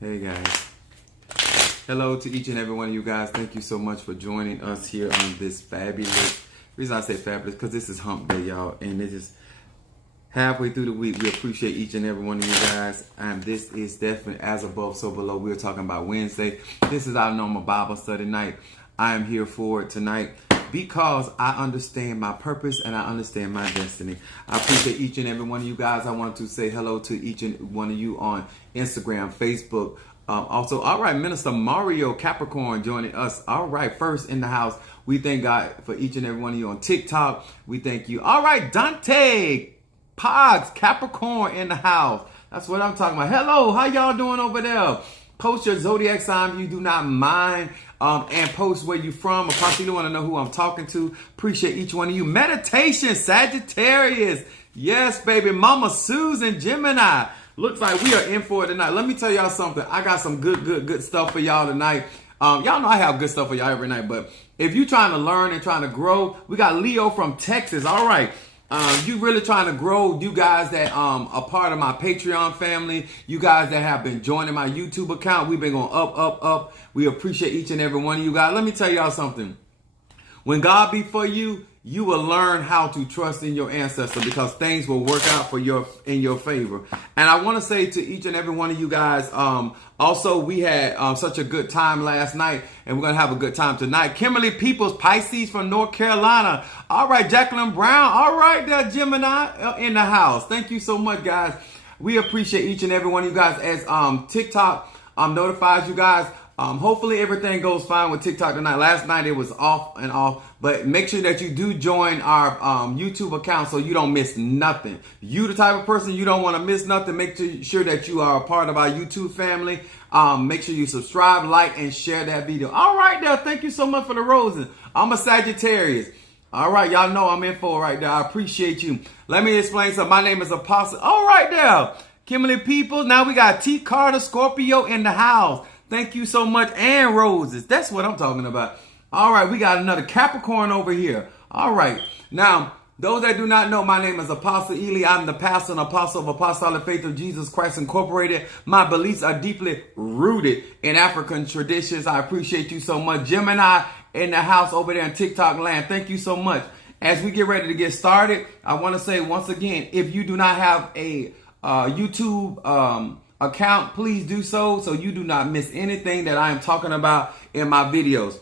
Hey guys. Hello to each and every one of you guys. Thank you so much for joining us here on this fabulous. The reason I say fabulous because this is hump day, y'all, and it is halfway through the week. We appreciate each and every one of you guys. And this is definitely as above, so below. We're talking about Wednesday. This is our normal Bible study night. I am here for it tonight because I understand my purpose and I understand my destiny. I appreciate each and every one of you guys. I want to say hello to each and one of you on Instagram, Facebook. Also, all right, Minister Mario Capricorn joining us. All right, first in the house. We thank God for each and every one of you on TikTok. We thank you. All right, Dante Pogs Capricorn in the house. That's what I'm talking about. Hello, how y'all doing over there? Post your zodiac sign if you do not mind. And post where you from. If possibly you want to know who I'm talking to. Appreciate each one of you. Meditation, Sagittarius. Yes, baby. Mama Susan, Gemini. Looks like we are in for it tonight. Let me tell y'all something. I got some good stuff for y'all tonight. Y'all know I have good stuff for y'all every night. But if you're trying to learn and trying to grow, we got Leo from Texas. All right. You really trying to grow, you guys that are part of my Patreon family, you guys that have been joining my YouTube account, we've been going up. We appreciate each and every one of you guys. Let me tell y'all something. When God be for you, you will learn how to trust in your ancestor because things will work out for in your favor. And I want to say to each and every one of you guys, also we had such a good time last night and we're going to have a good time tonight. Kimberly Peoples, Pisces from North Carolina. All right, Jacqueline Brown. All right, there, Gemini in the house. Thank you so much, guys. We appreciate each and every one of you guys as TikTok notifies you guys. Hopefully everything goes fine with TikTok tonight. Last night it was off and off, but make sure that you do join our YouTube account so you don't miss nothing. You the type of person you don't want to miss nothing. Make sure that you are a part of our YouTube family. Make sure you subscribe, like, and share that video. All right, there. Thank you so much for the roses. I'm a Sagittarius. All right, y'all know I'm in for it right there. I appreciate you. Let me explain something. My name is Apostle. All right, there. Kimberly People. Now we got T. Carter Scorpio in the house. Thank you so much. And roses. That's what I'm talking about. All right. We got another Capricorn over here. All right. Now, those that do not know, my name is Apostle Ely. I'm the pastor and apostle of Apostolic Faith of Jesus Christ Incorporated. My beliefs are deeply rooted in African traditions. I appreciate you so much. Gemini in the house over there in TikTok land. Thank you so much. As we get ready to get started, I want to say once again, if you do not have a YouTube account, please do so you do not miss anything that I am talking about in my videos.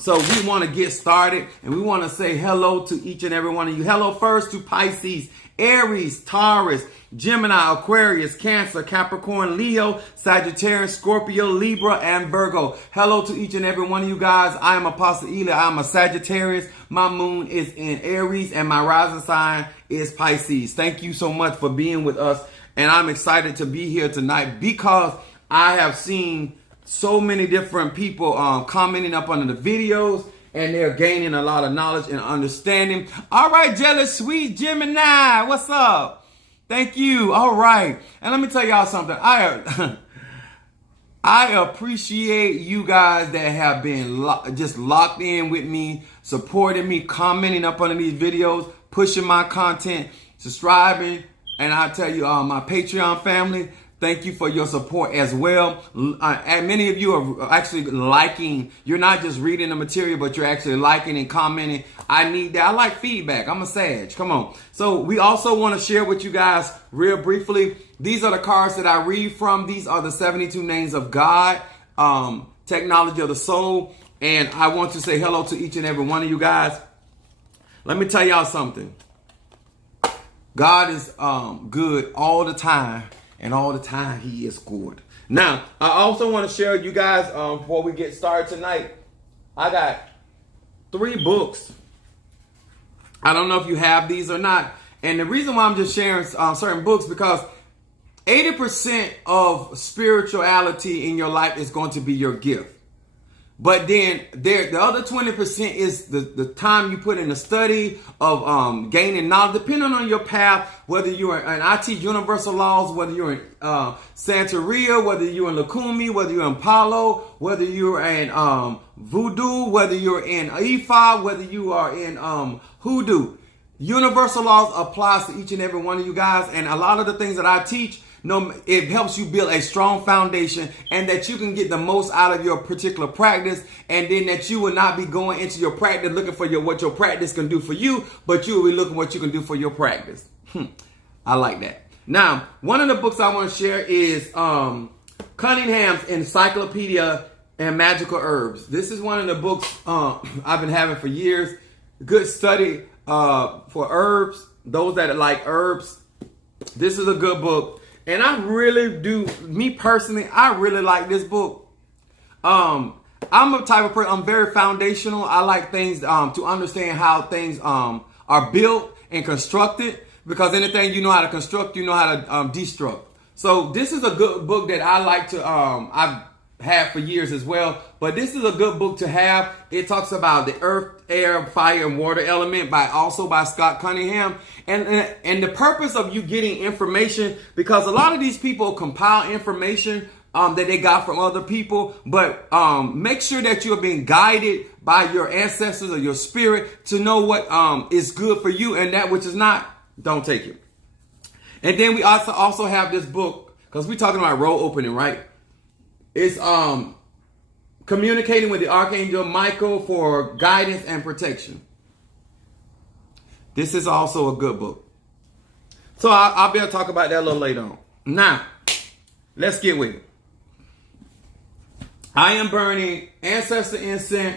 So we want to get started and we want to say hello to each and every one of you. Hello first to Pisces, Aries, Taurus, Gemini, Aquarius, Cancer, Capricorn, Leo, Sagittarius, Scorpio, Libra, and Virgo. Hello to each and every one of you guys. I am Apostle Ely. I am a Sagittarius. My moon is in Aries and my rising sign is Pisces. Thank you so much for being with us. And I'm excited to be here tonight because I have seen so many different people commenting up under the videos and they're gaining a lot of knowledge and understanding. All right, Jealous Sweet Gemini, what's up? Thank you. All right. And let me tell y'all something. I appreciate you guys that have been just locked in with me, supporting me, commenting up under these videos, pushing my content, subscribing. And I tell you, my Patreon family, thank you for your support as well. And many of you are actually liking. You're not just reading the material, but you're actually liking and commenting. I need that. I like feedback. I'm a Sag. Come on. So we also want to share with you guys real briefly. These are the cards that I read from. These are the 72 names of God, technology of the soul. And I want to say hello to each and every one of you guys. Let me tell y'all something. God is good all the time, and all the time he is good. Now, I also want to share with you guys, before we get started tonight, I got 3 books. I don't know if you have these or not. And the reason why I'm just sharing certain books, because 80% of spirituality in your life is going to be your gift. But then the other 20% is the time you put in the study of gaining knowledge, depending on your path, whether you're in IT Universal Laws, whether you're in Santeria, whether you're in Lukumi, whether you're in Palo, whether you're in Voodoo, whether you're in Ifa, whether you are in Hoodoo. Universal Laws applies to each and every one of you guys. And a lot of the things that I teach, No, it helps you build a strong foundation, and that you can get the most out of your particular practice, and then that you will not be going into your practice looking for what your practice can do for you, but you will be looking what you can do for your practice. I like that. Now, one of the books I want to share is Cunningham's Encyclopedia and Magical Herbs. This is one of the books I've been having for years. Good study for herbs, those that like herbs. This is a good book. And I really do, me personally, I really like this book. I'm a type of person, I'm very foundational. I like things to understand how things are built and constructed, because anything you know how to construct, you know how to destruct. So this is a good book that I like to, I've had for years as well. But this is a good book to have. It talks about the earth, air, fire, and water element also by Scott Cunningham. And the purpose of you getting information, because a lot of these people compile information that they got from other people, but make sure that you're being guided by your ancestors or your spirit to know what is good for you, and that which is not, don't take it. And then we also have this book, because we're talking about roll opening, right? It's communicating with the Archangel Michael for guidance and protection. This is also a good book. So I'll be able to talk about that a little later on. Now, let's get with it. I am burning ancestor incense,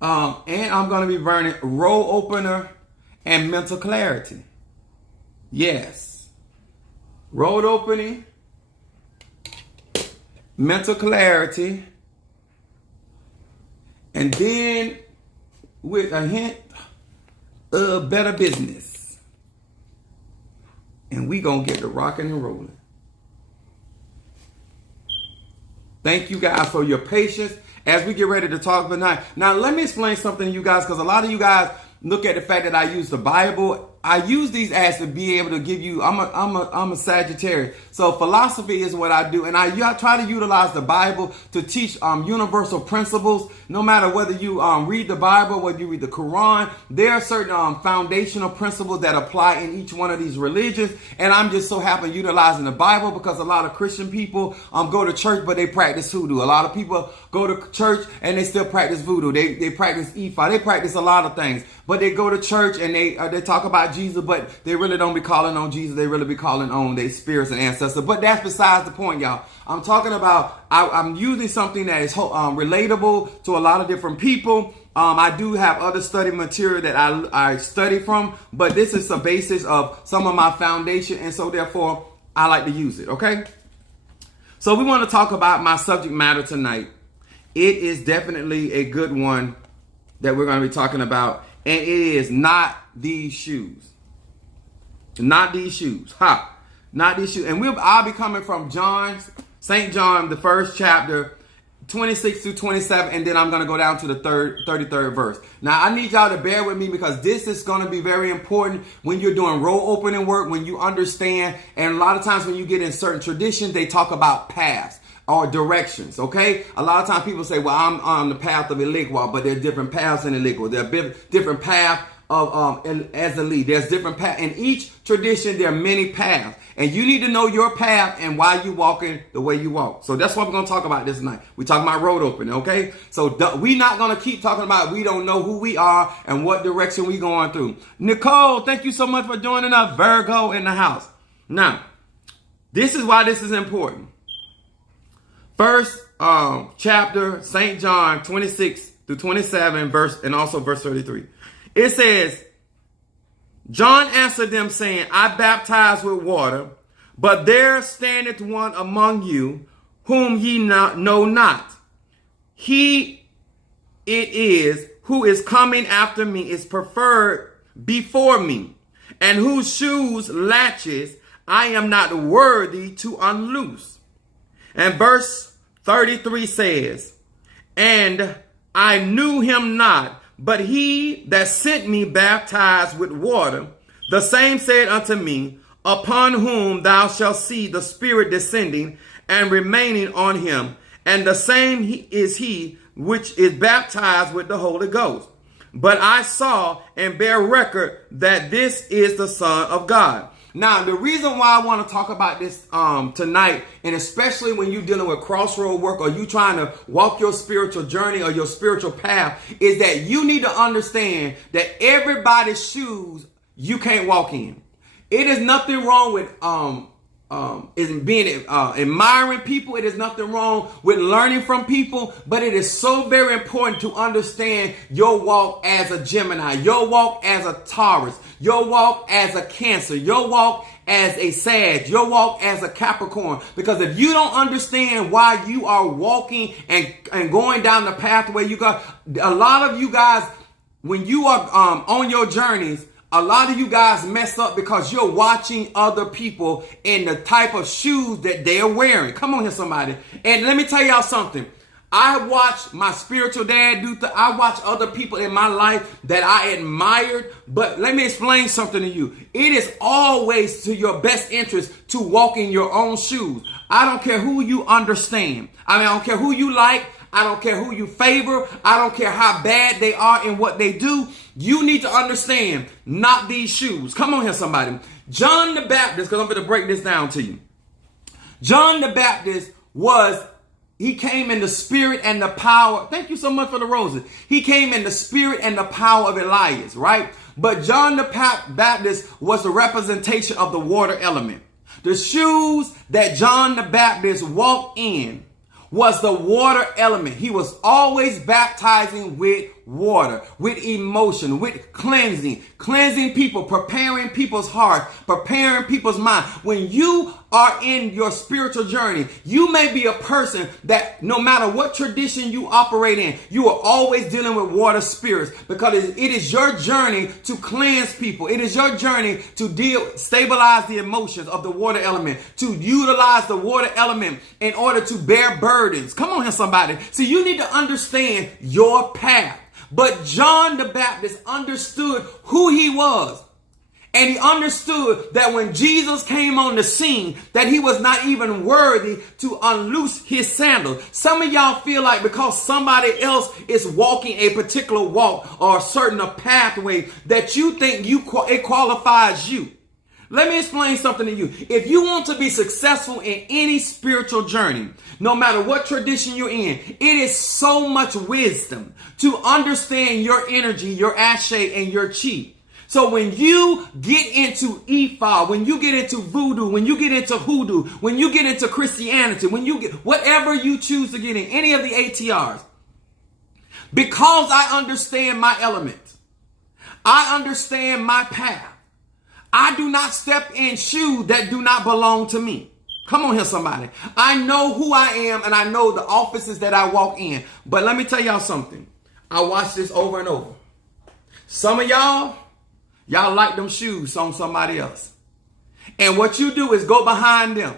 and I'm going to be burning roll opener and mental clarity. Yes. Roll opening, mental clarity, and then with a hint of better business. And we gonna get to rocking and rolling. Thank you guys for your patience as we get ready to talk tonight. Now let me explain something to you guys, because a lot of you guys look at the fact that I use the Bible. I use these as to be able to give you, I'm a Sagittarius. So philosophy is what I do. And I try to utilize the Bible to teach universal principles. No matter whether you read the Bible, whether you read the Quran, there are certain foundational principles that apply in each one of these religions. And I'm just so happy utilizing the Bible, because a lot of Christian people go to church, but they practice hoodoo. A lot of people go to church and they still practice voodoo. They practice Ifa. They practice a lot of things. But they go to church and they talk about Jesus, but they really don't be calling on Jesus. They really be calling on their spirits and ancestors. But that's besides the point, y'all. I'm talking about, I'm using something that is relatable to a lot of different people. I do have other study material that I study from, but this is the basis of some of my foundation, and so therefore I like to use it, okay? So we want to talk about my subject matter tonight. It is definitely a good one that we're going to be talking about, and it is not these shoes. Not these shoes. Ha! Not these shoes. And I'll be coming from St. John, the 1st chapter, 26 through 27, and then I'm going to go down to the 33rd verse. Now, I need y'all to bear with me, because this is going to be very important when you're doing roll opening work, when you understand. And a lot of times when you get in certain traditions, they talk about paths or directions, okay? A lot of times people say, well, I'm on the path of Eligwa, but there are different paths in Eligwa. There are different paths of as a lead. There's different paths. In each tradition, there are many paths. And you need to know your path and why you walking the way you walk. So that's what we're going to talk about this night. We're talking about road opening, okay? So we're not going to keep talking about we don't know who we are and what direction we going through. Nicole, thank you so much for joining us. Virgo in the house. Now, this is why this is important. First chapter, St. John 26 through 27, and also verse 33. It says, John answered them, saying, I baptize with water, but there standeth one among you, whom ye know not. He it is who is coming after me is preferred before me, and whose shoes latches I am not worthy to unloose. And verse 33 says, and I knew him not, but he that sent me baptized with water, the same said unto me, upon whom thou shalt see the Spirit descending and remaining on him. And the same is he which is baptized with the Holy Ghost. But I saw and bear record that this is the Son of God. Now, the reason why I want to talk about this tonight, and especially when you're dealing with crossroad work or you trying to walk your spiritual journey or your spiritual path, is that you need to understand that everybody's shoes you can't walk in. It is nothing wrong with admiring people. It is nothing wrong with learning from people, but it is so very important to understand your walk as a Gemini, your walk as a Taurus, your walk as a Cancer, your walk as a Sag, your walk as a Capricorn. Because if you don't understand why you are walking and going down the pathway you got, a lot of you guys, when you are on your journeys, a lot of you guys mess up because you're watching other people in the type of shoes that they're wearing. Come on here, somebody. And let me tell y'all something. I watched my spiritual dad do I watched other people in my life that I admired. But let me explain something to you. It is always to your best interest to walk in your own shoes. I don't care who you understand. I don't care who you like. I don't care who you favor. I don't care how bad they are in what they do. You need to understand, not these shoes. Come on here, somebody. John the Baptist, because I'm going to break this down to you. John the Baptist he came in the spirit and the power. Thank you so much for the roses. He came in the spirit and the power of Elias, right? But John the Baptist was the representation of the water element. The shoes that John the Baptist walked in was the water element. He was always baptizing with water, with emotion, with cleansing people, preparing people's hearts, preparing people's mind. When you are in your spiritual journey, you may be a person that no matter what tradition you operate in, you are always dealing with water spirits, because it is your journey to cleanse people. It is your journey to stabilize the emotions of the water element, to utilize the water element in order to bear burdens. Come on here, somebody. See, you need to understand your path. But John the Baptist understood who he was. And he understood that when Jesus came on the scene, that he was not even worthy to unloose his sandals. Some of y'all feel like because somebody else is walking a particular walk or a certain pathway that you think it qualifies you. Let me explain something to you. If you want to be successful in any spiritual journey, no matter what tradition you're in, it is so much wisdom to understand your energy, your ashe, and your chi. So when you get into Ifa, when you get into voodoo, when you get into hoodoo, when you get into Christianity, when you get whatever you choose to get in, any of the ATRs, because I understand my element, I understand my path, I do not step in shoes that do not belong to me. Come on here, somebody. I know who I am and I know the offices that I walk in. But let me tell y'all something. I watch this over and over. Some of y'all like them shoes on somebody else. And what you do is go behind them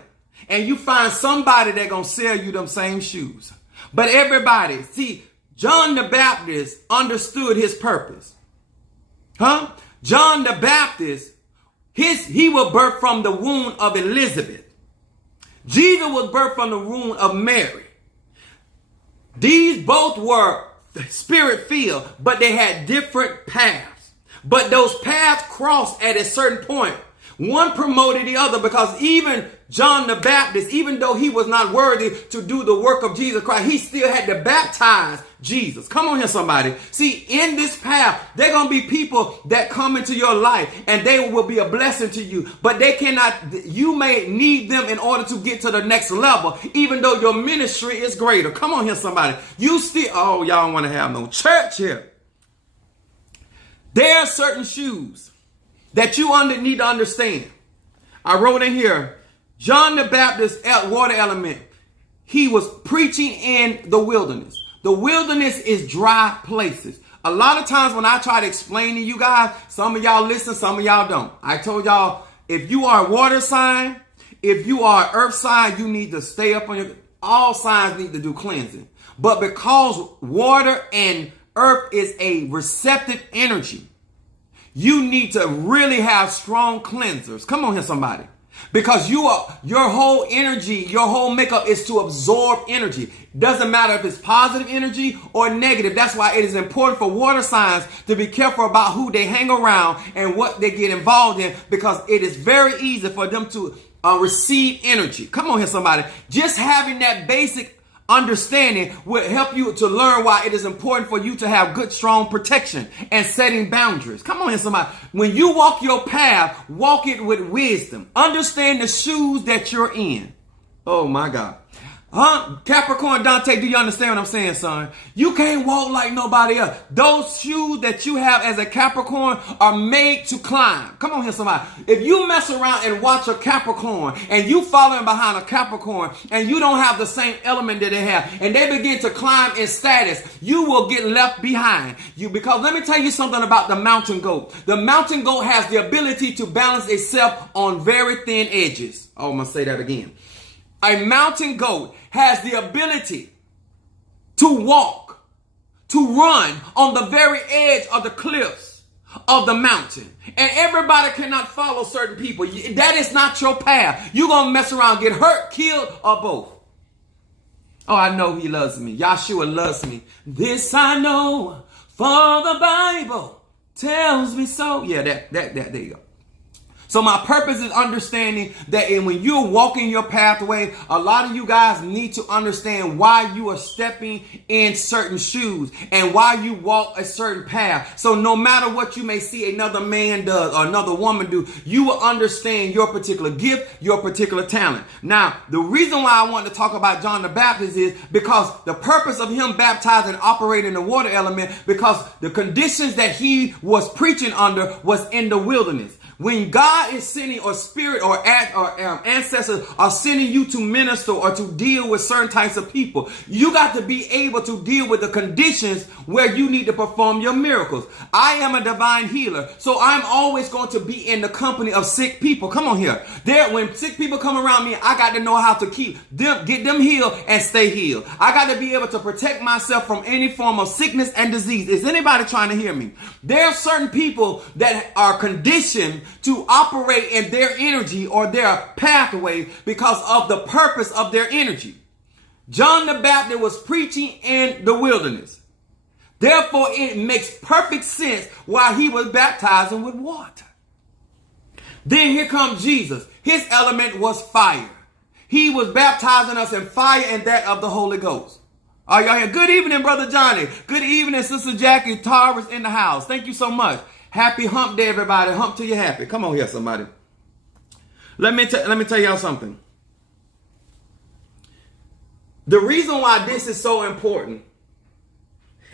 and you find somebody that's going to sell you them same shoes. But everybody, see, John the Baptist understood his purpose. John the Baptist, he was birthed from the womb of Elizabeth. Jesus was birthed from the womb of Mary. These both were spirit-filled, but they had different paths. But those paths crossed at a certain point. One promoted the other, because even John the Baptist, even though he was not worthy to do the work of Jesus Christ, he still had to baptize Jesus. Come on here, somebody. See, in this path, there are going to be people that come into your life and they will be a blessing to you, but you may need them in order to get to the next level, even though your ministry is greater. Come on here, somebody. Y'all don't want to have no church here. There are certain shoes that you need to understand. I wrote in here, John the Baptist, water element, he was preaching in the wilderness. The wilderness is dry places. A lot of times when I try to explain to you guys, some of y'all listen, some of y'all don't. I told y'all, if you are a water sign, if you are an earth sign, you need to stay up on all signs need to do cleansing. But because water and earth is a receptive energy, you need to really have strong cleansers. Come on here, somebody. Because your whole energy, your whole makeup is to absorb energy. Doesn't matter if it's positive energy or negative. That's why it is important for water signs to be careful about who they hang around and what they get involved in, because it is very easy for them to receive energy. Come on here, somebody. Just having that basic understanding will help you to learn why it is important for you to have good, strong protection and setting boundaries. Come on here, somebody. When you walk your path, walk it with wisdom. Understand the shoes that you're in. Oh my God. Capricorn Dante, do you understand what I'm saying, son? You can't walk like nobody else. Those shoes that you have as a Capricorn are made to climb. Come on here, somebody. If you mess around and watch a Capricorn and you following behind a Capricorn and you don't have the same element that they have and they begin to climb in status, you will get left behind. Because let me tell you something about the mountain goat. The mountain goat has the ability to balance itself on very thin edges. Oh, I'm going to say that again. A mountain goat has the ability to walk, to run on the very edge of the cliffs of the mountain. And everybody cannot follow certain people. That is not your path. You're going to mess around, get hurt, killed, or both. Oh, I know he loves me. Yahshua loves me. This I know, for the Bible tells me so. Yeah, there you go. So my purpose is understanding that when you're walking your pathway, a lot of you guys need to understand why you are stepping in certain shoes and why you walk a certain path. So no matter what you may see another man does or another woman do, you will understand your particular gift, your particular talent. Now, the reason why I want to talk about John the Baptist is because the purpose of him baptizing and operating the water element, because the conditions that he was preaching under was in the wilderness. When God is sending, or spirit or ancestors are sending you to minister or to deal with certain types of people, you got to be able to deal with the conditions where you need to perform your miracles. I am a divine healer, so I'm always going to be in the company of sick people. Come on here. When sick people come around me, I got to know how to keep them, get them healed and stay healed. I got to be able to protect myself from any form of sickness and disease. Is anybody trying to hear me? There are certain people that are conditioned to operate in their energy or their pathway because of the purpose of their energy. John the Baptist was preaching in the wilderness. Therefore, it makes perfect sense why he was baptizing with water. Then here comes Jesus. His element was fire. He was baptizing us in fire and that of the Holy Ghost. Are y'all here? Good evening, Brother Johnny. Good evening, Sister Jackie. Tara's in the house. Thank you so much. Happy hump day, everybody. Hump till you're happy. Come on here, somebody. Let me tell y'all something. The reason why this is so important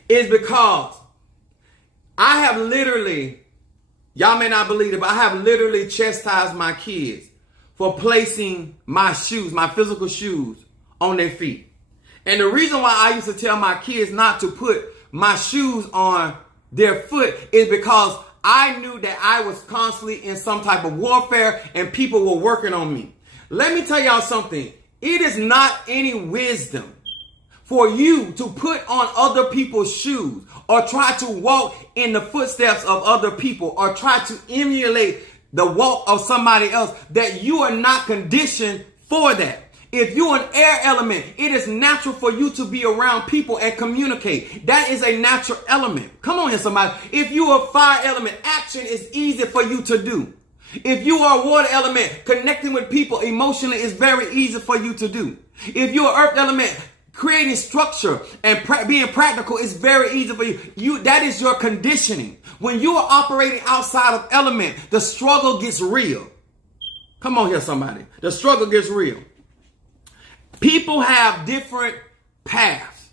is because I have literally, y'all may not believe it, but I have literally chastised my kids for placing my shoes, my physical shoes, on their feet. And the reason why I used to tell my kids not to put my shoes on their foot is because I knew that I was constantly in some type of warfare and people were working on me. Let me tell y'all something. It is not any wisdom for you to put on other people's shoes or try to walk in the footsteps of other people or try to emulate the walk of somebody else that you are not conditioned for that. If you're an air element, it is natural for you to be around people and communicate. That is a natural element. Come on here, somebody. If you are a fire element, action is easy for you to do. If you are a water element, connecting with people emotionally is very easy for you to do. If you're an earth element, creating structure and being practical is very easy for you. That is your conditioning. When you are operating outside of element, the struggle gets real. Come on here, somebody. The struggle gets real. People have different paths.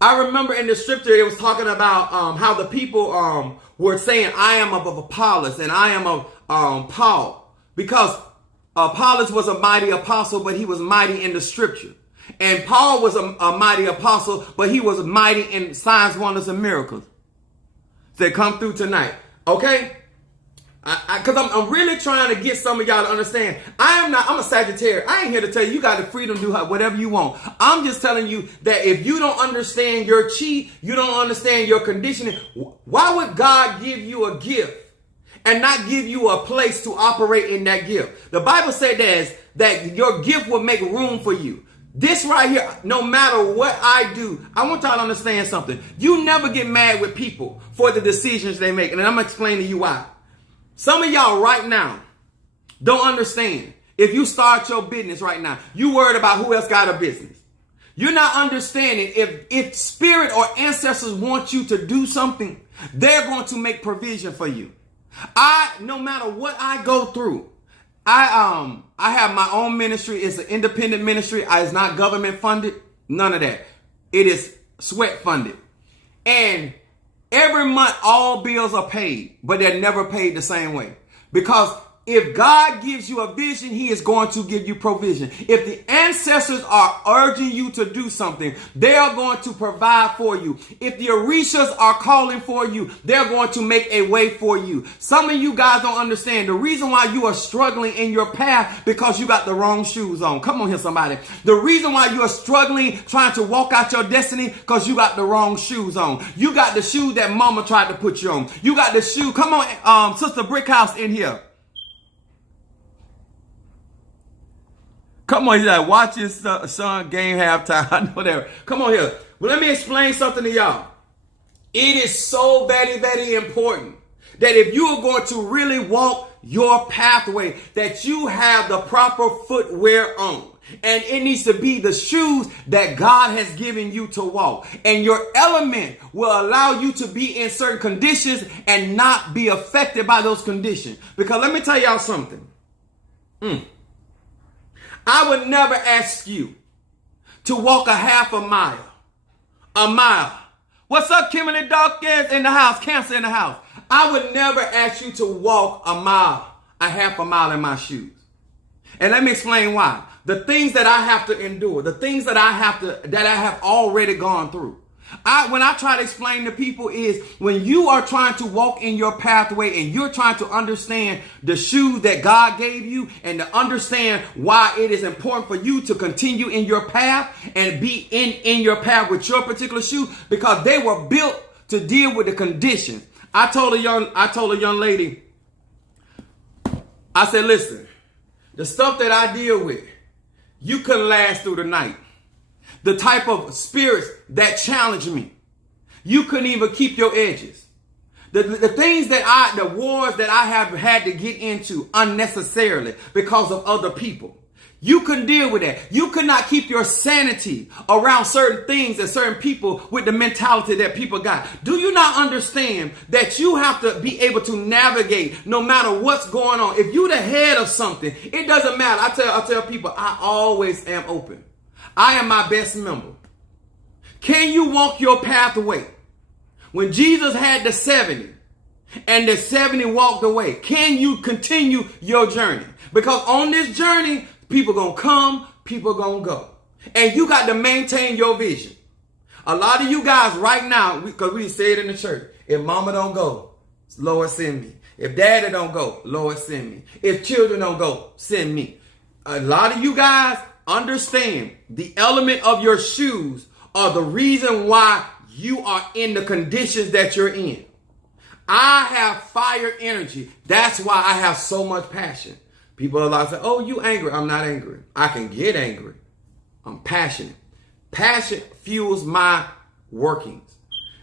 I remember in the scripture, it was talking about how the people were saying, I am of Apollos and I am of Paul. Because Apollos was a mighty apostle, but he was mighty in the scripture. And Paul was a mighty apostle, but he was mighty in signs, wonders, and miracles. They come through tonight. Okay? Because I'm really trying to get some of y'all to understand. I'm a Sagittarius. I ain't here to tell you you got the freedom to do whatever you want. I'm just telling you that if you don't understand your chi, you don't understand your conditioning, why would God give you a gift and not give you a place to operate in that gift. The Bible says that your gift will make room for you. This right here, no matter what I do, I want y'all to understand something. You never get mad with people for the decisions they make. And I'm going to explain to you why. Some of y'all right now don't understand. If you start your business right now, you worried about who else got a business. You're not understanding if spirit or ancestors want you to do something, they're going to make provision for you. No matter what I go through, I have my own ministry. It's an independent ministry. It's not government funded. None of that. It is sweat funded. And every month, all bills are paid, but they're never paid the same way. Because if God gives you a vision, he is going to give you provision. If the ancestors are urging you to do something, they are going to provide for you. If the Orishas are calling for you, they're going to make a way for you. Some of you guys don't understand the reason why you are struggling in your path because you got the wrong shoes on. Come on here, somebody. The reason why you are struggling trying to walk out your destiny because you got the wrong shoes on. You got the shoe that mama tried to put you on. You got the shoe. Come on, Sister Brickhouse in here. Come on, he's like, watch his son game halftime. I know that. Come on here. Well, let me explain something to y'all. It is so very, very important that if you are going to really walk your pathway, that you have the proper footwear on. And it needs to be the shoes that God has given you to walk. And your element will allow you to be in certain conditions and not be affected by those conditions. Because let me tell y'all something. I would never ask you to walk a half a mile. A mile. What's up, Kimberly Dawkins in the house? Cancer in the house. I would never ask you to walk a mile, a half a mile in my shoes. And let me explain why. The things that I have to endure, the things that I have already gone through. When I try to explain to people is when you are trying to walk in your pathway and you're trying to understand the shoes that God gave you and to understand why it is important for you to continue in your path and be in your path with your particular shoe because they were built to deal with the conditions. I told a young lady, I said, listen, the stuff that I deal with, you couldn't last through the night. The type of spirits that challenge me. You couldn't even keep your edges. The things the wars that I have had to get into unnecessarily because of other people. You couldn't deal with that. You could not keep your sanity around certain things and certain people with the mentality that people got. Do you not understand that you have to be able to navigate no matter what's going on? If you're the head of something, it doesn't matter. I tell people, I always am open. I am my best member. Can you walk your pathway? When Jesus had the 70 and the 70 walked away, can you continue your journey? Because on this journey, people going to come, people going to go. And you got to maintain your vision. A lot of you guys right now, because we say it in the church, if mama don't go, Lord send me. If daddy don't go, Lord send me. If children don't go, send me. A lot of you guys understand the element of your shoes are the reason why you are in the conditions that you're in. I have fire energy. That's why I have so much passion. People are like, oh, you angry. I'm not angry. I can get angry. I'm passionate. Passion fuels my workings.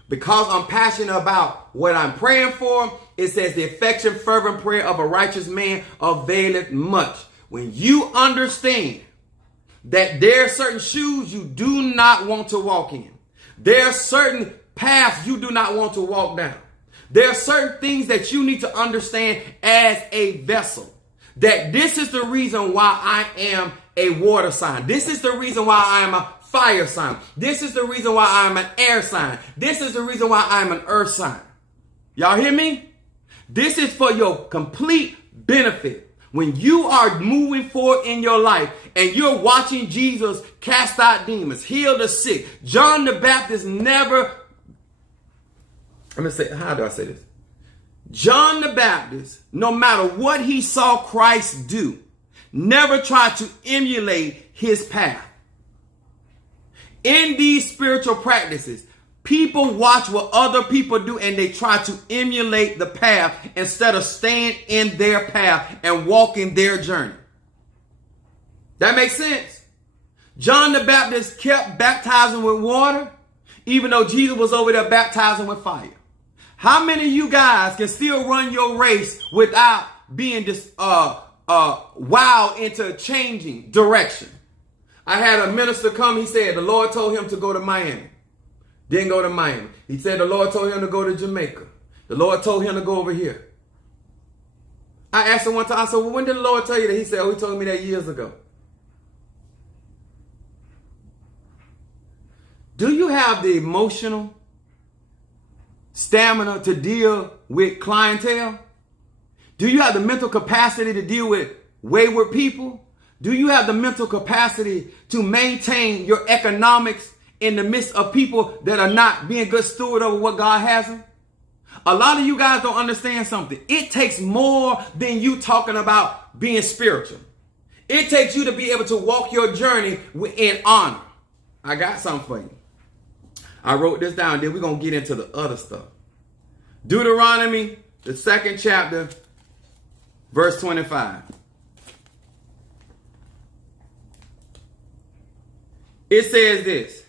Because I'm passionate about what I'm praying for, it says the effectual fervent prayer of a righteous man availeth much. When you understand that there are certain shoes you do not want to walk in. There are certain paths you do not want to walk down. There are certain things that you need to understand as a vessel. That this is the reason why I am a water sign. This is the reason why I am a fire sign. This is the reason why I am an air sign. This is the reason why I am an earth sign. Y'all hear me? This is for your complete benefit. When you are moving forward in your life and you're watching Jesus cast out demons, heal the sick. John the Baptist never, how do I say this? John the Baptist, no matter what he saw Christ do, never tried to emulate his path. In these spiritual practices, People watch what other people do and they try to emulate the path instead of staying in their path and walking their journey. That makes sense. John the Baptist kept baptizing with water, even though Jesus was over there baptizing with fire. How many of you guys can still run your race without being wild into changing direction? I had a minister come, he said the Lord told him to go to Miami. Didn't go to Miami. He said the Lord told him to go to Jamaica. The Lord told him to go over here. I asked him one time, I said, well, when did the Lord tell you that? He said, oh, he told me that years ago. Do you have the emotional stamina to deal with clientele? Do you have the mental capacity to deal with wayward people? Do you have the mental capacity to maintain your economics in the midst of people that are not being good steward over what God has them? A lot of you guys don't understand something. It takes more than you talking about being spiritual. It takes you to be able to walk your journey in honor. I got something for you. I wrote this down, then we're going to get into the other stuff. Deuteronomy, the 2nd chapter, verse 25. It says this: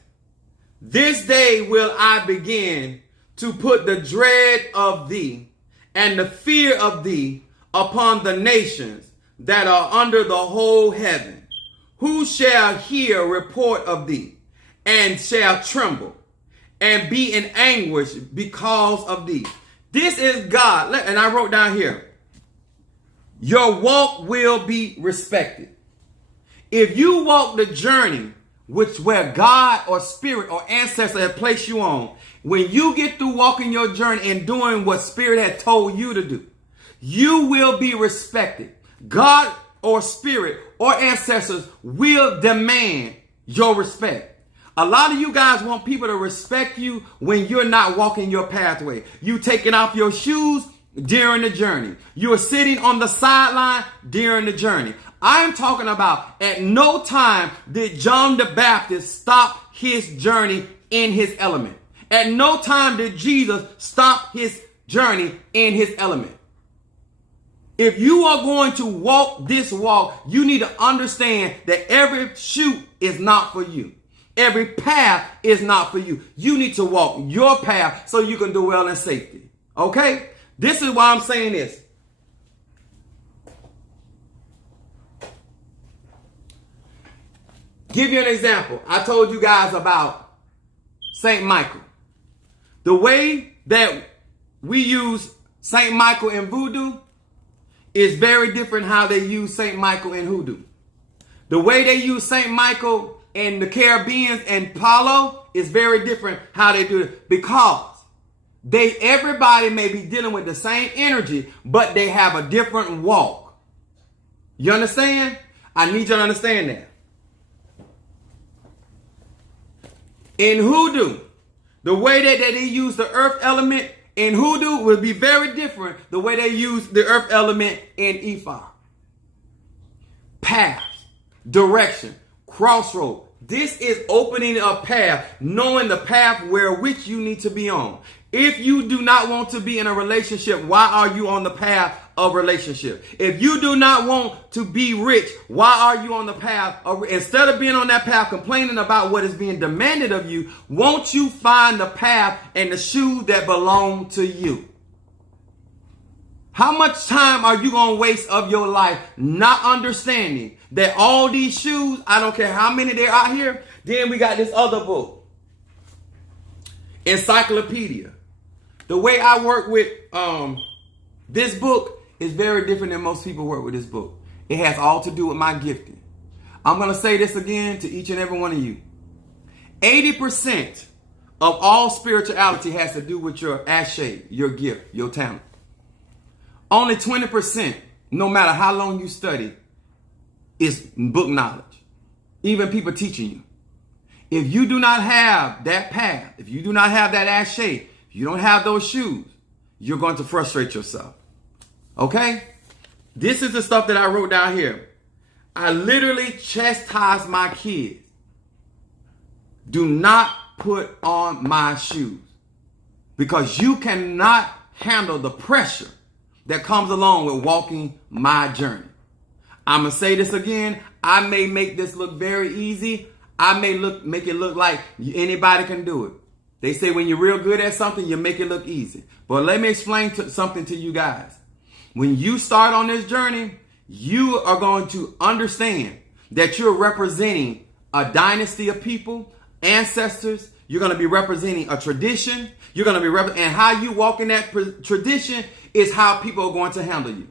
this day will I begin to put the dread of thee and the fear of thee upon the nations that are under the whole heaven. Who shall hear report of thee and shall tremble and be in anguish because of thee? This is God. And I wrote down here, your walk will be respected. If you walk the journey which where God or spirit or ancestor have placed you on, when you get through walking your journey and doing what spirit had told you to do, you will be respected. God or spirit or ancestors will demand your respect. A lot of you guys want people to respect you when you're not walking your pathway. You taking off your shoes during the journey. You are sitting on the sideline during the journey. I'm talking about at no time did John the Baptist stop his journey in his element. At no time did Jesus stop his journey in his element. If you are going to walk this walk, you need to understand that every shoot is not for you. Every path is not for you. You need to walk your path so you can do well in safety. Okay? This is why I'm saying this. Give you an example. I told you guys about St. Michael. The way that we use St. Michael in voodoo is very different how they use St. Michael in hoodoo. The way they use St. Michael in the Caribbean and Palo is very different how they do it, because everybody may be dealing with the same energy, but they have a different walk. You understand? I need you to understand that. In hoodoo, the way that they use the earth element in hoodoo will be very different the way they use the earth element in Ifa. Path, direction, crossroad. This is opening a path, knowing the path where which you need to be on. If you do not want to be in a relationship, why are you on the path of relationship? If you do not want to be rich, why are you on the path of, instead of being on that path complaining about what is being demanded of you, won't you find the path and the shoes that belong to you? How much time are you going to waste of your life not understanding that all these shoes, I don't care how many there are here, then we got this other book, Encyclopedia. The way I work with this book is very different than most people work with this book. It has all to do with my gifting. I'm going to say this again to each and every one of you. 80% of all spirituality has to do with your ashe, your gift, your talent. Only 20%, no matter how long you study, is book knowledge. Even people teaching you. If you do not have that path, if you do not have that ashe, if you don't have those shoes, you're going to frustrate yourself. Okay? This is the stuff that I wrote down here. I literally chastise my kids. Do not put on my shoes. Because you cannot handle the pressure that comes along with walking my journey. I'm going to say this again. I may make this look very easy. I may make it look like anybody can do it. They say when you're real good at something, you make it look easy. But let me explain something to you guys. When you start on this journey, you are going to understand that you're representing a dynasty of people, ancestors. You're going to be representing a tradition. You're going to be and how you walk in that tradition is how people are going to handle you.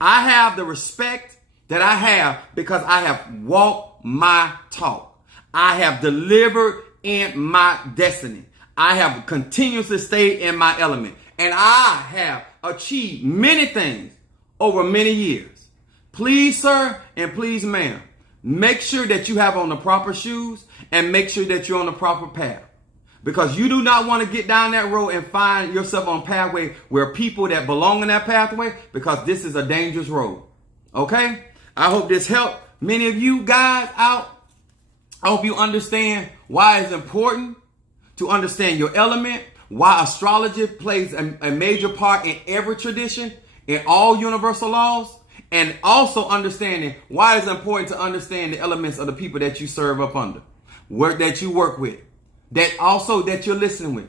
I have the respect that I have because I have walked my talk. I have delivered in my destiny. I have continuously stayed in my element. And I have achieved many things over many years. Please, sir, and please, ma'am, make sure that you have on the proper shoes and make sure that you're on the proper path. Because you do not want to get down that road and find yourself on a pathway where people that belong in that pathway, because this is a dangerous road. Okay? I hope this helped many of you guys out. I hope you understand why it's important to understand your element, why astrology plays a major part in every tradition, in all universal laws, and also understanding why it's important to understand the elements of the people that you serve up under, that you work with, that you're listening with.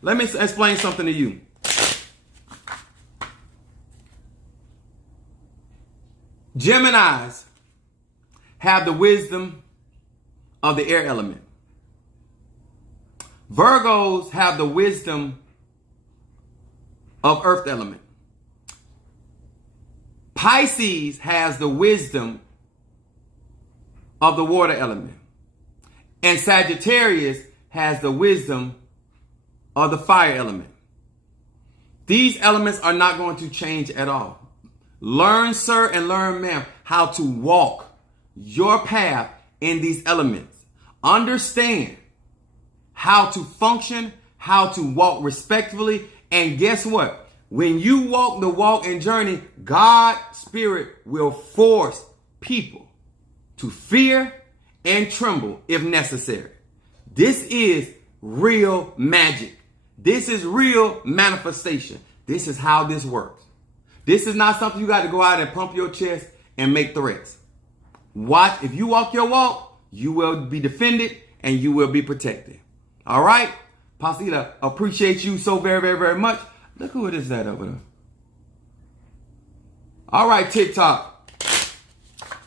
Let me explain something to you. Geminis have the wisdom of the air element. Virgos have the wisdom of earth element. Pisces has the wisdom of the water element. And Sagittarius has the wisdom of the fire element. These elements are not going to change at all. Learn, sir, and learn, ma'am, how to walk your path in these elements. Understand how to function, how to walk respectfully. And guess what? When you walk the walk and journey, God's Spirit will force people to fear and tremble if necessary. This is real magic. This is real manifestation. This is how this works. This is not something you got to go out and pump your chest and make threats. Watch, if you walk your walk, you will be defended and you will be protected. All right? Pasita, appreciate you so very, very, very much. Look who it is that over there. All right, TikTok.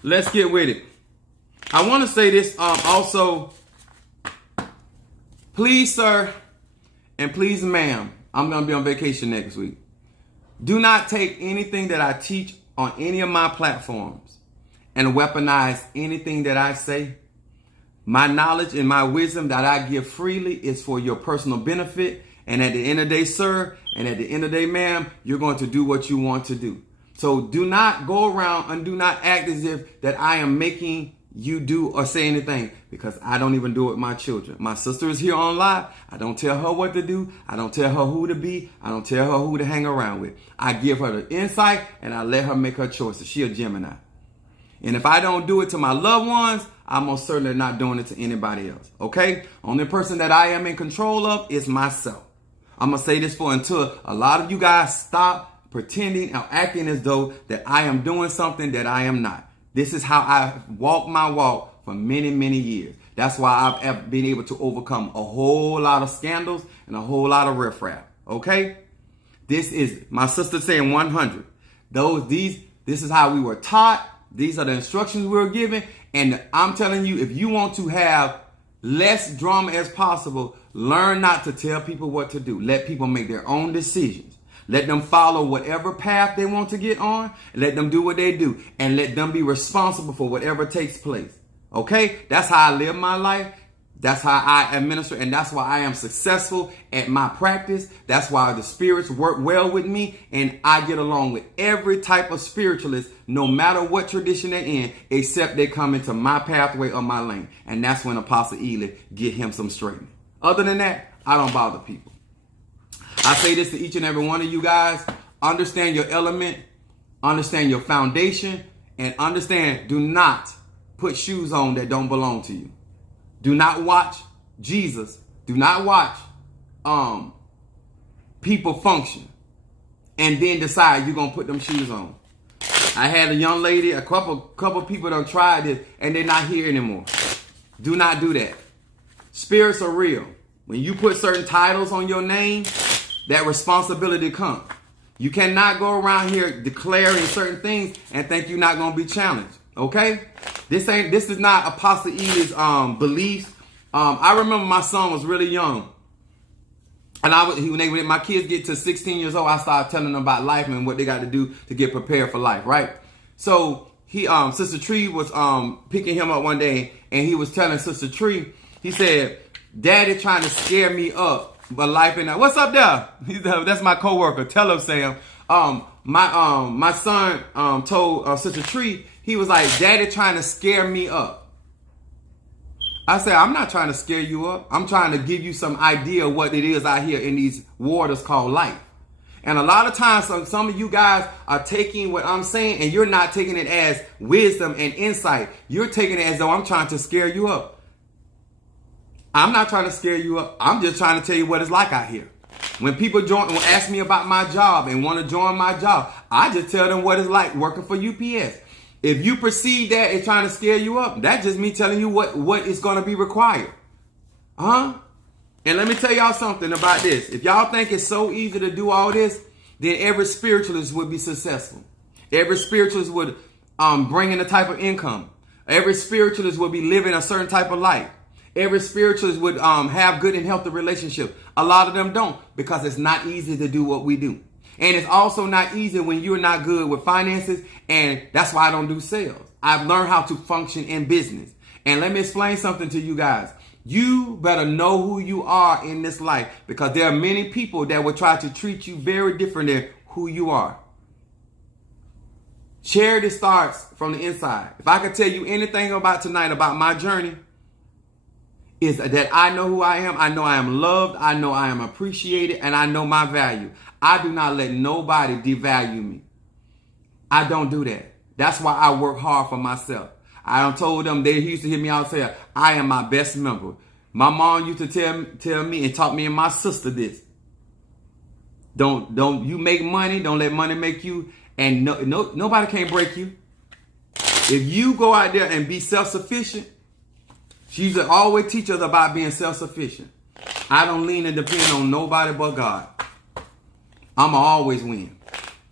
Let's get with it. I want to say this also. Please, sir, and please, ma'am, I'm going to be on vacation next week. Do not take anything that I teach on any of my platforms and weaponize anything that I say. My knowledge and my wisdom that I give freely is for your personal benefit. And at the end of the day, sir, and at the end of the day, ma'am, you're going to do what you want to do. So do not go around and do not act as if that I am making you do or say anything, because I don't even do it with my children. My sister is here on live. I don't tell her what to do. I don't tell her who to be. I don't tell her who to hang around with. I give her the insight and I let her make her choices. She a Gemini. And if I don't do it to my loved ones, I'm most certainly not doing it to anybody else. Okay? Only person that I am in control of is myself. I'm going to say this until a lot of you guys stop pretending or acting as though that I am doing something that I am not. This is how I walk my walk for many, many years. That's why I've been able to overcome a whole lot of scandals and a whole lot of riffraff. Okay? This is my sister saying 100. This is how we were taught. These are the instructions we were given. And I'm telling you, if you want to have less drama as possible, learn not to tell people what to do. Let people make their own decisions. Let them follow whatever path they want to get on. Let them do what they do. And let them be responsible for whatever takes place. Okay? That's how I live my life. That's how I administer. And that's why I am successful at my practice. That's why the spirits work well with me. And I get along with every type of spiritualist, no matter what tradition they're in, except they come into my pathway or my lane. And that's when Apostle Ely get him some straightening. Other than that, I don't bother people. I say this to each and every one of you guys. Understand your element. Understand your foundation. And understand, do not put shoes on that don't belong to you. Do not watch Jesus Do not watch people function and then decide you're going to put them shoes on. I had a young lady, a couple people done tried this, and they're not here anymore. Do not do that. Spirits are real. When you put certain titles on your name, that responsibility comes. You cannot go around here declaring certain things and think you're not going to be challenged. Okay? This is not Apostle Eli's beliefs. I remember my son was really young. And when my kids get to 16 years old, I started telling them about life and what they got to do to get prepared for life, right? So Sister Tree was picking him up one day, and he was telling Sister Tree, he said, Daddy trying to scare me up, but life in that. What's up there? That's my coworker. Tell him, Sam. My son told Sister Tree, he was like, Daddy trying to scare me up. I said, I'm not trying to scare you up. I'm trying to give you some idea of what it is out here in these waters called life. And a lot of times, some of you guys are taking what I'm saying and you're not taking it as wisdom and insight. You're taking it as though I'm trying to scare you up. I'm not trying to scare you up. I'm just trying to tell you what it's like out here. When people ask me about my job and want to join my job, I just tell them what it's like working for UPS. If you perceive that it's trying to scare you up, that's just me telling you what is going to be required. And let me tell y'all something about this. If y'all think it's so easy to do all this, then every spiritualist would be successful. Every spiritualist would bring in a type of income. Every spiritualist would be living a certain type of life. Every spiritualist would have good and healthy relationships. A lot of them don't, because it's not easy to do what we do. And it's also not easy when you're not good with finances, and that's why I don't do sales. I've learned how to function in business. And let me explain something to you guys. You better know who you are in this life, because there are many people that will try to treat you very different than who you are. Charity starts from the inside. If I could tell you anything about tonight, about my journey, is that I know who I am. I know I am loved. I know I am appreciated, and I know my value. I do not let nobody devalue me. I don't do that. That's why I work hard for myself. I done told them, they used to hear me out say, I am my best member. My mom used to tell me and taught me and my sister this. Don't you make money, don't let money make you, and nobody can break you. If you go out there and be self-sufficient, she used to always teach us about being self-sufficient. I don't lean and depend on nobody but God. I'ma always win.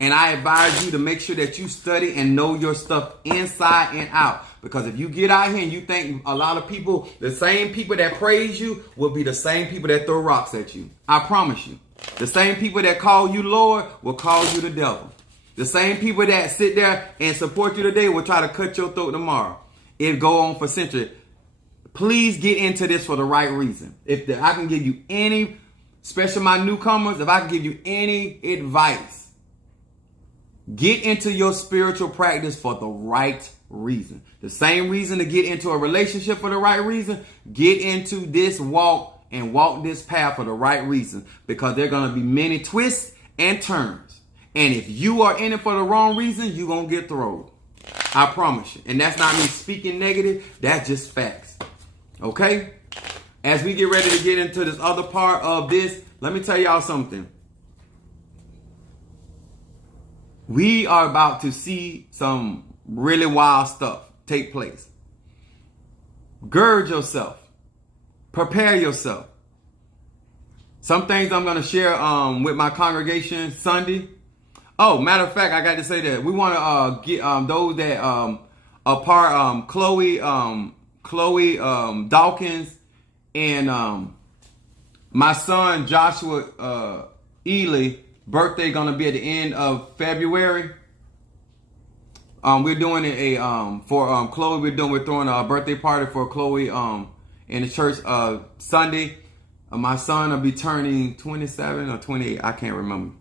And I advise you to make sure that you study and know your stuff inside and out. Because if you get out here and you think a lot of people, the same people that praise you will be the same people that throw rocks at you. I promise you. The same people that call you Lord will call you the devil. The same people that sit there and support you today will try to cut your throat tomorrow. It go on for centuries. Please get into this for the right reason. I can give you any, especially my newcomers, if I can give you any advice, get into your spiritual practice for the right reason. The same reason to get into a relationship for the right reason, get into this walk and walk this path for the right reason, because there are going to be many twists and turns. And if you are in it for the wrong reason, you're going to get thrown. I promise you. And that's not me speaking negative. That's just facts. Okay? As we get ready to get into this other part of this, let me tell y'all something. We are about to see some really wild stuff take place. Gird yourself. Prepare yourself. Some things I'm going to share with my congregation Sunday. Oh, matter of fact, I got to say that we want to get those that are part Chloe Dawkins and my son Joshua Ely birthday gonna be at the end of February. We're doing for Chloe. We're throwing a birthday party for Chloe in the church Sunday. My son will be turning 27 or 28. I can't remember.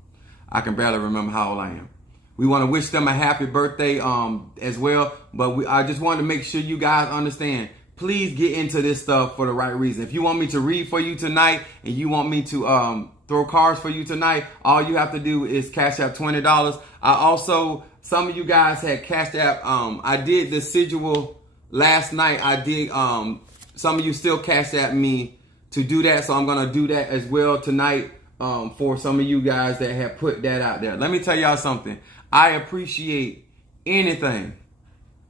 I can barely remember how old I am. We want to wish them a happy birthday as well. But I just wanted to make sure you guys understand. Please get into this stuff for the right reason. If you want me to read for you tonight and you want me to throw cards for you tonight, all you have to do is cash out $20. I also, some of you guys had cashed out. I did the sigil last night. I did. Some of you still cashed out me to do that. So I'm going to do that as well tonight for some of you guys that have put that out there. Let me tell y'all something. I appreciate anything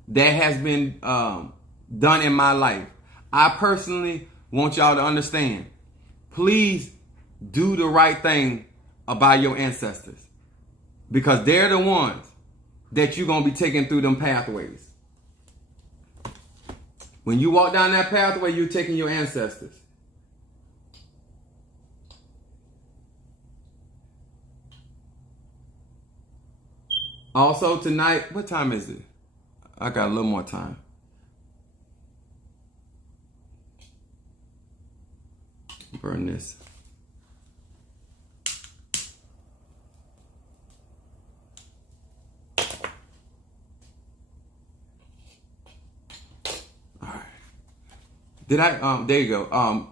that has been done in my life. I personally want y'all to understand. Please do the right thing about your ancestors, because they're the ones that you're going to be taking through them pathways. When you walk down that pathway, you're taking your ancestors. Also tonight, what time is it? I got a little more time. Burn this. All right. Did I, there you go.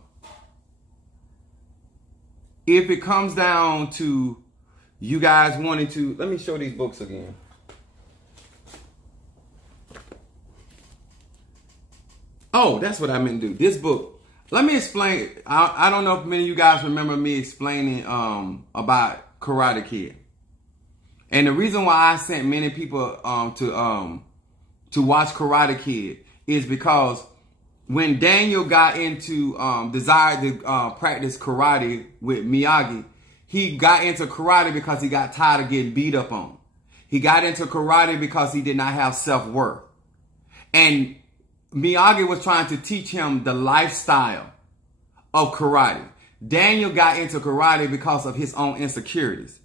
If it comes down to you guys wanting to, let me show these books again. Oh, that's what I meant to do. This book. Let me explain. I don't know if many of you guys remember me explaining about Karate Kid. And the reason why I sent many people to watch Karate Kid is because when Daniel got into desired to practice karate with Miyagi, he got into karate because he got tired of getting beat up on. He got into karate because he did not have self-worth. And Miyagi was trying to teach him the lifestyle of karate. Daniel got into karate because of his own insecurities.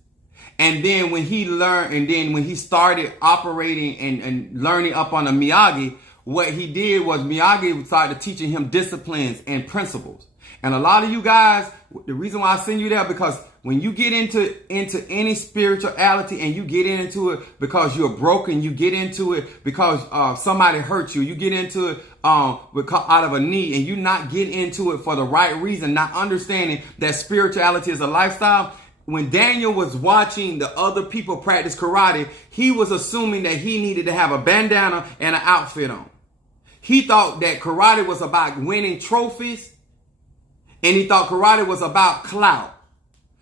And then when he learned, and then when he started operating and learning up on the Miyagi, what he did was Miyagi started teaching him disciplines and principles. And a lot of you guys, the reason why I send you there, because when you get into any spirituality and you get into it because you're broken, you get into it because somebody hurt you, you get into it out of a need, and you not get into it for the right reason, not understanding that spirituality is a lifestyle. When Daniel was watching the other people practice karate, he was assuming that he needed to have a bandana and an outfit on. He thought that karate was about winning trophies, and he thought karate was about clout.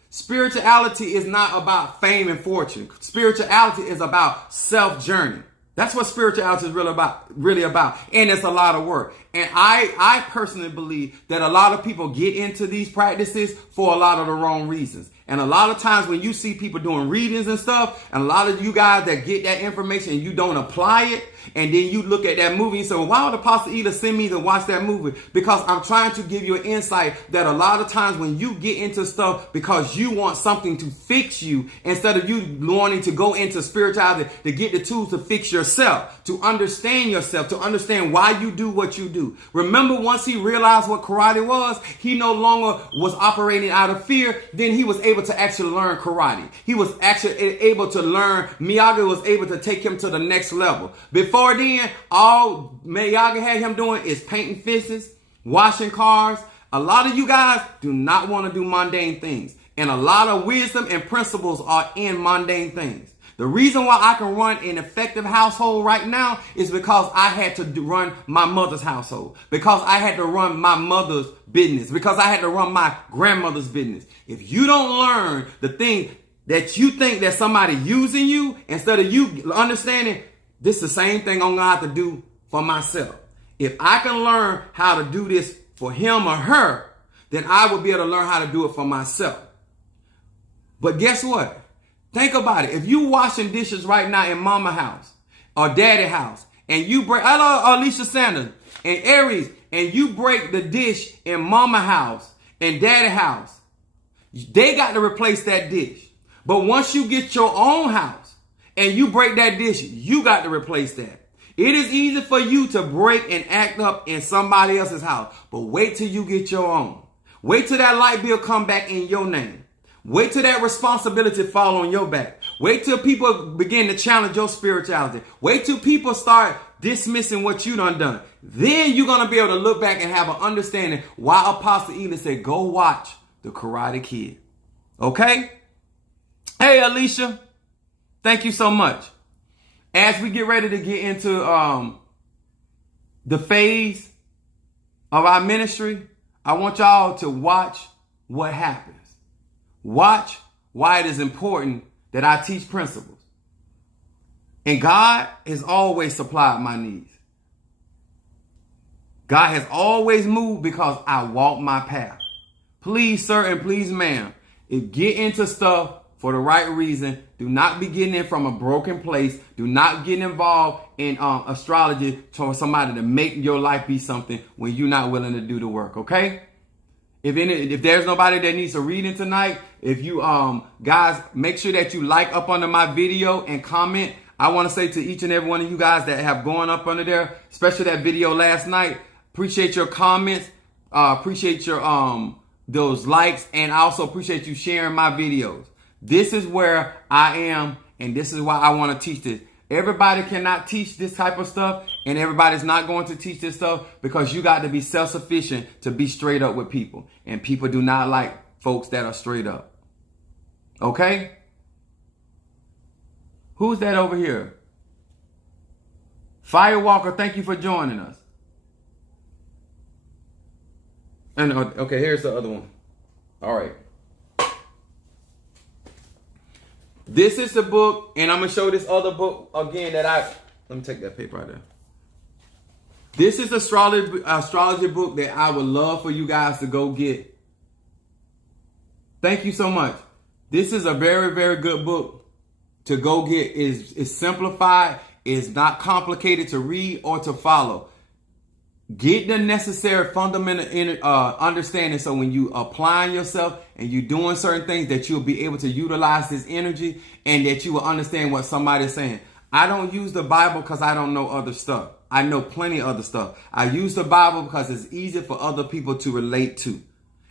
Spirituality is not about fame and fortune. Spirituality is about self-journey. That's what spirituality is really about. And it's a lot of work. And I personally believe that a lot of people get into these practices for a lot of the wrong reasons. And a lot of times when you see people doing readings and stuff, and a lot of you guys that get that information and you don't apply it, and then you look at that movie and say, well, why would Apostle Ela send me to watch that movie? Because I'm trying to give you an insight that a lot of times when you get into stuff because you want something to fix you, instead of you wanting to go into spirituality to get the tools to fix yourself, to understand why you do what you do. Remember, once he realized what karate was, he no longer was operating out of fear. Then he was able to actually learn karate. He was actually able to learn. Miyagi was able to take him to the next level. Before then, all Miyagi had him doing is painting fences, washing cars. A lot of you guys do not want to do mundane things. And a lot of wisdom and principles are in mundane things. The reason why I can run an effective household right now is because I had to run my mother's household, because I had to run my mother's business, because I had to run my grandmother's business. If you don't learn the thing that you think that somebody using you, instead of you understanding, this is the same thing I'm going to have to do for myself. If I can learn how to do this for him or her, then I will be able to learn how to do it for myself. But guess what? Think about it. If you washing dishes right now in mama house or daddy house, and you break, hello, Alicia Sanders and Aries, and you break the dish in mama house and daddy house, they got to replace that dish. But once you get your own house and you break that dish, you got to replace that. It is easy for you to break and act up in somebody else's house, but wait till you get your own. Wait till that light bill come back in your name. Wait till that responsibility fall on your back. Wait till people begin to challenge your spirituality. Wait till people start dismissing what you done. Then you're going to be able to look back and have an understanding why Apostle Ela said, go watch the Karate Kid. Okay? Hey, Alicia. Thank you so much. As we get ready to get into the phase of our ministry, I want y'all to watch what happens. Watch why it is important that I teach principles. And God has always supplied my needs. God has always moved because I walk my path. Please, sir, and please, ma'am, if get into stuff for the right reason, do not be getting in from a broken place. Do not get involved in astrology for somebody to make your life be something when you're not willing to do the work, okay? If there's nobody that needs a reading tonight, if you guys, make sure that you like up under my video and comment. I want to say to each and every one of you guys that have gone up under there, especially that video last night, appreciate your comments, appreciate your those likes, and I also appreciate you sharing my videos. This is where I am, and this is why I want to teach this. Everybody cannot teach this type of stuff, and everybody's not going to teach this stuff because you got to be self-sufficient to be straight up with people. And people do not like folks that are straight up. Okay? Who's that over here? Firewalker, thank you for joining us. And okay, here's the other one. All right. This is the book, and I'm going to show this other book again that let me take that paper out there. This is the astrology book that I would love for you guys to go get. Thank you so much. This is a very, very good book to go get. It's simplified. It's not complicated to read or to follow. Get the necessary fundamental understanding so when you applying yourself and you doing certain things that you'll be able to utilize this energy and that you will understand what somebody's saying. I don't use the Bible because I don't know other stuff. I know plenty of other stuff. I use the Bible because it's easy for other people to relate to.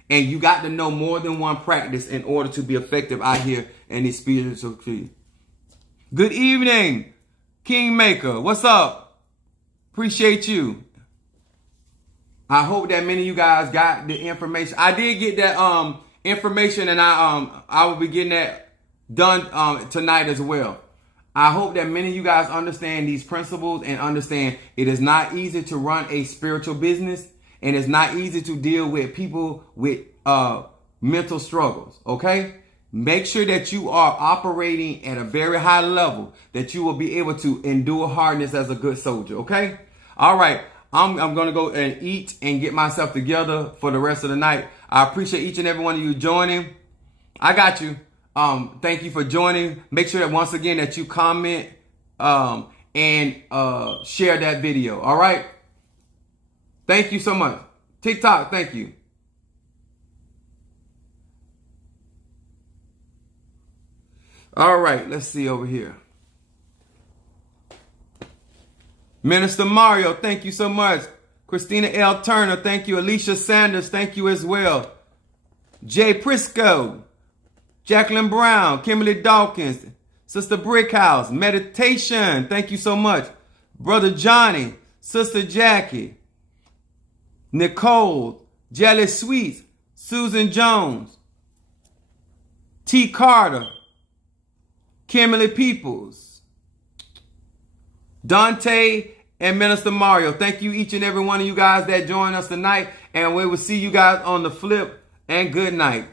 And you got to know more than one practice in order to be effective out here in this spiritual field. Good evening, Kingmaker. What's up? Appreciate you. I hope that many of you guys got the information. I did get that information, and I will be getting that done tonight as well. I hope that many of you guys understand these principles and understand it is not easy to run a spiritual business, and it's not easy to deal with people with mental struggles, okay? Make sure that you are operating at a very high level, that you will be able to endure hardness as a good soldier, okay? All right. I'm going to go and eat and get myself together for the rest of the night. I appreciate each and every one of you joining. I got you. Thank you for joining. Make sure that once again that you comment and share that video. All right. Thank you so much. TikTok, thank you. All right. Let's see over here. Minister Mario, thank you so much. Christina L. Turner, thank you. Alicia Sanders, thank you as well. Jay Prisco, Jacqueline Brown, Kimberly Dawkins, Sister Brickhouse, Meditation, thank you so much. Brother Johnny, Sister Jackie, Nicole, Jelly Sweets, Susan Jones, T. Carter, Kimberly Peoples, Dante, and Minister Mario. Thank you each and every one of you guys that joined us tonight. And we will see you guys on the flip. And good night.